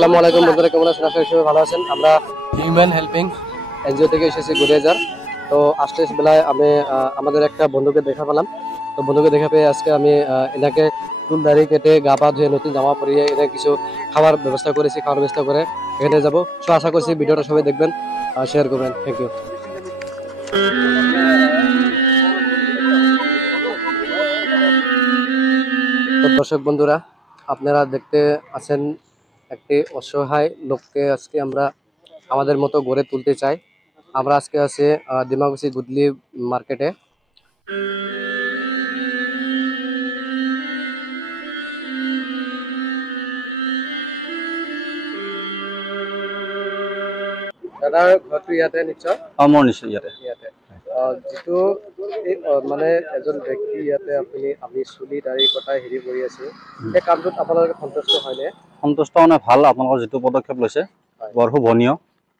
আসসালামু আলাইকুম বন্ধুরা, কেমন আছেন? আশা করি সবাই ভালো আছেন। আমরা হিউম্যান হেল্পিং এনজিও থেকে এসেছি গুড়িয়াজার। তো আসতে বেলায় আমি আমাদের একটা বন্ধুকে দেখা পেলাম। তো বন্ধুকে দেখা পেয়ে আজকে আমি এনাকে চুল দাড়ি কেটে গা পা ধুয়ে নতুন জামা পরিয়ে এনে কিছু খাবার ব্যবস্থা করেছি, খাওয়ার ব্যবস্থা করে এখানে যাবো। সো আশা করছি ভিডিওটা সবাই দেখবেন, শেয়ার করবেন। Thank you. তো দর্শক বন্ধুরা, আপনারা দেখতে আছেন একটি অসহায় লোককে আজকে আমরা আমাদের মতো গড়ে তুলতে চাই। আমরা আজকে আছি ডিমাকুসি গুদলি মার্কেটে। দাদা ঘৰটো ইয়াতে নিশ্চয়? মোৰ নিশ্চয় ইয়াতে। যিটো মানে এজন ব্যক্তি ইয়াতে আমি চুলি দাড়ি কটাই হেৰি কৰি আছো, সেই কামটোত আপোনালোকে সন্তুষ্ট হয়নে? সন্তুষ্ট মানে ভাল, আপোনালোকৰ যিটো পদক্ষেপ লৈছে বৰ শুভনীয়,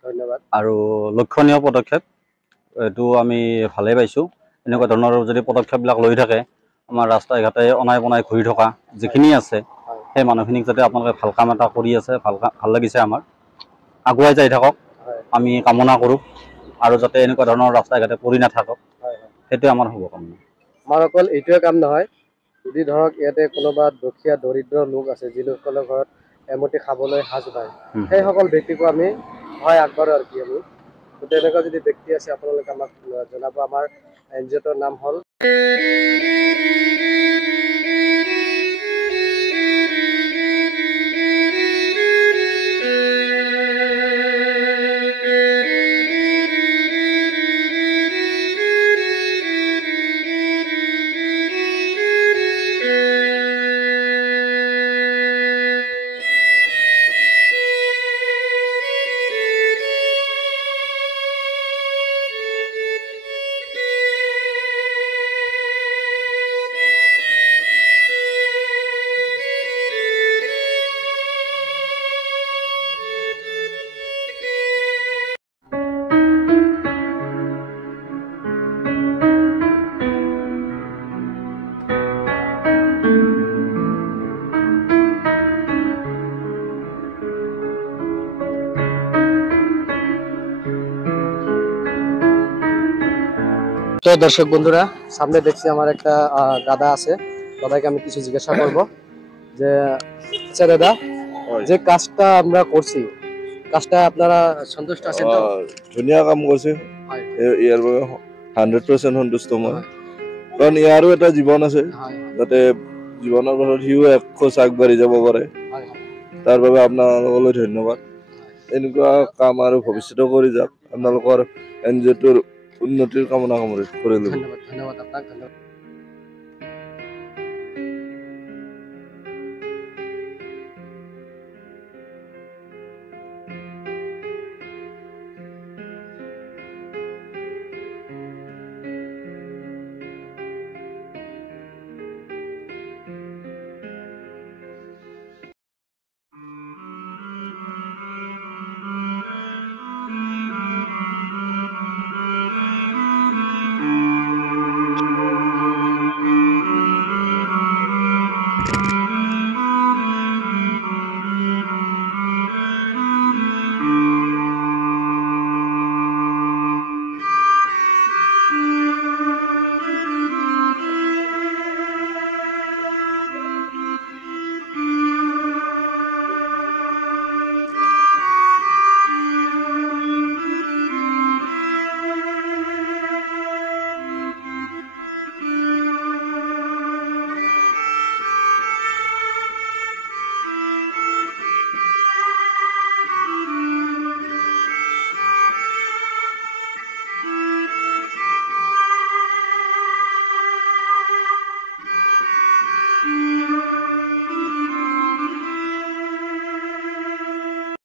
ধন্যবাদ আৰু লক্ষণীয় পদক্ষেপ। এইটো আমি ভালেই পাইছোঁ। এনেকুৱা ধৰণৰ যদি পদক্ষেপবিলাক লৈ থাকে, আমাৰ ৰাস্তাই ঘাটে অনাই বনাই ঘূৰি থকা যিখিনি আছে সেই মানুহখিনিক যাতে আপোনালোকে ভাল কাম এটা কৰি আছে, ভাল লাগিছে আমাৰ। আগুৱাই যাই থাকক আমি কামনা কৰোঁ, আৰু যাতে এনেকুৱা ধৰণৰ ৰাস্তাই ঘাটে পৰি নাথাকক, সেইটোৱে আমাৰ শুভকামনা। আমাৰ অকল এইটোৱে কাম নহয়, যদি ধৰক ইয়াতে কোনোবা দুখীয়া দৰিদ্ৰ লোক আছে, যি লোকসকলৰ ঘৰত এমুঠি খাবলৈ সাজ পায়, সেইসকল ব্যক্তিকো আমি সহায় আগবঢ়াওঁ আৰু কি আমি। গতিকে এনেকুৱা যদি ব্যক্তি আছে আপোনালোকে আমাক জনাব। আমাৰ এনজিঅ'টোৰ নাম হ'ল তো দর্শক বন্ধুরা, সামনে দেখছি আমার একটা দাদা আছে। দাদাকে আমি কিছু জিজ্ঞাসা করব যে, আচ্ছা দাদা, যে কাজটা আমরা করছি, কাজটা আপনারা সন্তুষ্ট আছেন তো? ধুনীয়া কাম কৰিছে, ইয়াৰ বাবে 100% সন্তুষ্ট মই। কাৰণ ইয়াৰো এটা জীৱন আছে, যাতে জীৱনৰ পথত সিও এখোজ আগবাঢ়ি যাব পাৰে। তাৰ বাবে আপোনালোকলৈ ধন্যবাদ। এনেকুৱা কাম আৰু ভৱিষ্যতে কৰি যাওক। আপোনালোকৰ এনজিঅ'টোৰ উন্নতিৰ কামনা কৰিলোঁ। ধন্যবাদ, ধন্যবাদ আপোনাক, ধন্যবাদ।